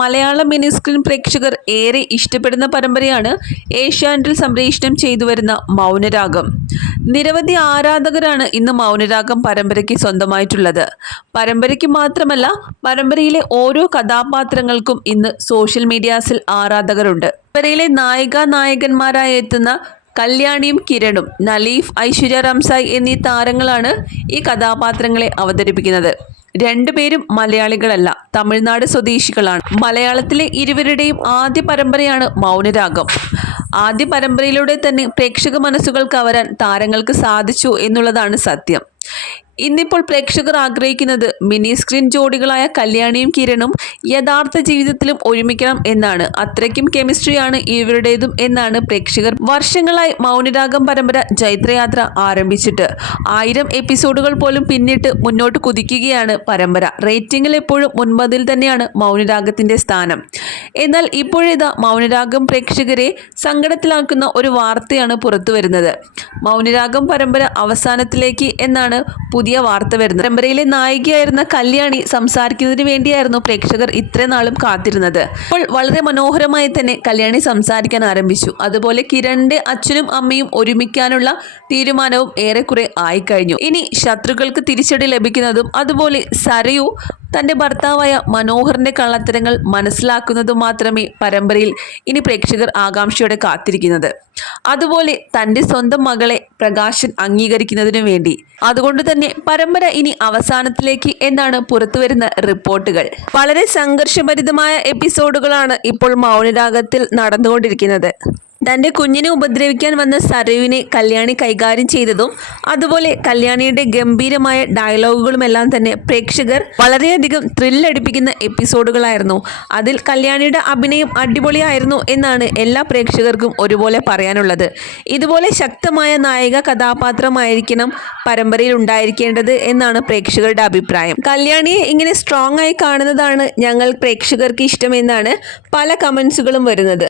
മലയാള mini screen പ്രേക്ഷകർ ഏറെ ഇഷ്ടപ്പെടുന്ന പരമ്പരയാണ് ഏഷ്യാനെറ്റിൽ സംപ്രേഷണം ചെയ്തു വരുന്ന മൗനരാഗം. നിരവധി ആരാധകരാണ് ഇന്ന് മൗനരാഗം പരമ്പരയ്ക്ക് സ്വന്തമായിട്ടുള്ളത്. പരമ്പരയ്ക്ക് മാത്രമല്ല പരമ്പരയിലെ ഓരോ കഥാപാത്രങ്ങൾക്കും ഇന്ന് സോഷ്യൽ മീഡിയാസിൽ ആരാധകരുണ്ട്. പരമ്പരയിലെ നായിക നായകന്മാരായി എത്തുന്ന കല്യാണിയും കിരണും നലീഫ് ഐശ്വര്യ റംസായ് എന്നീ താരങ്ങളാണ് ഈ കഥാപാത്രങ്ങളെ അവതരിപ്പിക്കുന്നത്. രണ്ടുപേരും മലയാളികളല്ല തമിഴ്നാട് സ്വദേശികളാണ്. മലയാളത്തിലെ ഇരുവരുടെയും ആദ്യ പരമ്പരയാണ് മൗനരാഗം. ആദ്യ പരമ്പരയിലൂടെ തന്നെ പ്രേക്ഷക മനസ്സുകൾ കവരാൻ താരങ്ങൾക്ക് സാധിച്ചു എന്നുള്ളതാണ് സത്യം. ഇന്നിപ്പോൾ പ്രേക്ഷകർ ആഗ്രഹിക്കുന്നത് മിനി സ്ക്രീൻ ജോഡികളായ കല്യാണിയും കിരണും യഥാർത്ഥ ജീവിതത്തിലും ഒരുമിക്കണം എന്നാണ്. അത്രയ്ക്കും കെമിസ്ട്രിയാണ് ഇവരുടേതും എന്നാണ് പ്രേക്ഷകർ വർഷങ്ങളായി മൗനരാഗം പരമ്പര ജൈത്രയാത്ര ആരംഭിച്ചിട്ട്. ആയിരം എപ്പിസോഡുകൾ പോലും പിന്നിട്ട് മുന്നോട്ട് കുതിക്കുകയാണ് പരമ്പര. റേറ്റിംഗിൽ എപ്പോഴും മുൻപതിൽ തന്നെയാണ് മൗനരാഗത്തിന്റെ സ്ഥാനം. എന്നാൽ ഇപ്പോഴിതാ മൗനരാഗം പ്രേക്ഷകരെ സങ്കടത്തിലാക്കുന്ന ഒരു വാർത്തയാണ് പുറത്തു വരുന്നത്. മൗനരാഗം പരമ്പര അവസാനത്തിലേക്ക് എന്നാണ് പുതിയ വാർത്ത വരുന്നത്. പരമ്പരയിലെ നായികയായിരുന്ന കല്യാണി സംസാരിക്കുന്നതിന് വേണ്ടിയായിരുന്നു പ്രേക്ഷകർ ഇത്രയും നാളും കാത്തിരുന്നത്. അപ്പോൾ വളരെ മനോഹരമായി തന്നെ കല്യാണി സംസാരിക്കാൻ ആരംഭിച്ചു. അതുപോലെ കിരണിന്റെ അച്ഛനും അമ്മയും ഒരുമിക്കാനുള്ള തീരുമാനവും ഏറെക്കുറെ ആയിക്കഴിഞ്ഞു. ഇനി ശത്രുക്കൾക്ക് തിരിച്ചടി ലഭിക്കുന്നതും അതുപോലെ സരയു തന്റെ ഭർത്താവായ മനോഹറിന്റെ കള്ളത്തരങ്ങൾ മനസ്സിലാക്കുന്നത് മാത്രമേ പരമ്പരയിൽ ഇനി പ്രേക്ഷകർ ആകാംക്ഷയോടെ കാത്തിരിക്കുന്നത്. അതുപോലെ തന്റെ സ്വന്തം മകളെ പ്രകാശൻ അംഗീകരിക്കുന്നതിനു വേണ്ടി. അതുകൊണ്ട് തന്നെ പരമ്പര ഇനി അവസാനത്തിലേക്ക് എന്നാണ് പുറത്തുവരുന്ന റിപ്പോർട്ടുകൾ. വളരെ സംഘർഷഭരിതമായ എപ്പിസോഡുകളാണ് ഇപ്പോൾ മൗനരാഗത്തിൽ നടന്നുകൊണ്ടിരിക്കുന്നത്. തന്റെ കുഞ്ഞിനെ ഉപദ്രവിക്കാൻ വന്ന സരയുവിനെ കല്യാണി കൈകാര്യം ചെയ്തതും അതുപോലെ കല്യാണിയുടെ ഗംഭീരമായ ഡയലോഗുകളുമെല്ലാം തന്നെ പ്രേക്ഷകർ വളരെയധികം ത്രില്ലടിപ്പിക്കുന്ന എപ്പിസോഡുകളായിരുന്നു അതിൽ കല്യാണിയുടെ അഭിനയം അടിപൊളിയായിരുന്നു എന്നാണ് എല്ലാ പ്രേക്ഷകർക്കും ഒരുപോലെ പറയാനുള്ളത്. ഇതുപോലെ ശക്തമായ നായിക കഥാപാത്രമായിരിക്കണം പരമ്പരയിൽ ഉണ്ടായിരിക്കേണ്ടത് എന്നാണ് പ്രേക്ഷകരുടെ അഭിപ്രായം. കല്യാണിയെ ഇങ്ങനെ സ്ട്രോങ് ആയി കാണുന്നതാണ് ഞങ്ങൾ പ്രേക്ഷകർക്ക് ഇഷ്ടമെന്നാണ് പല കമൻസുകളും വരുന്നത്.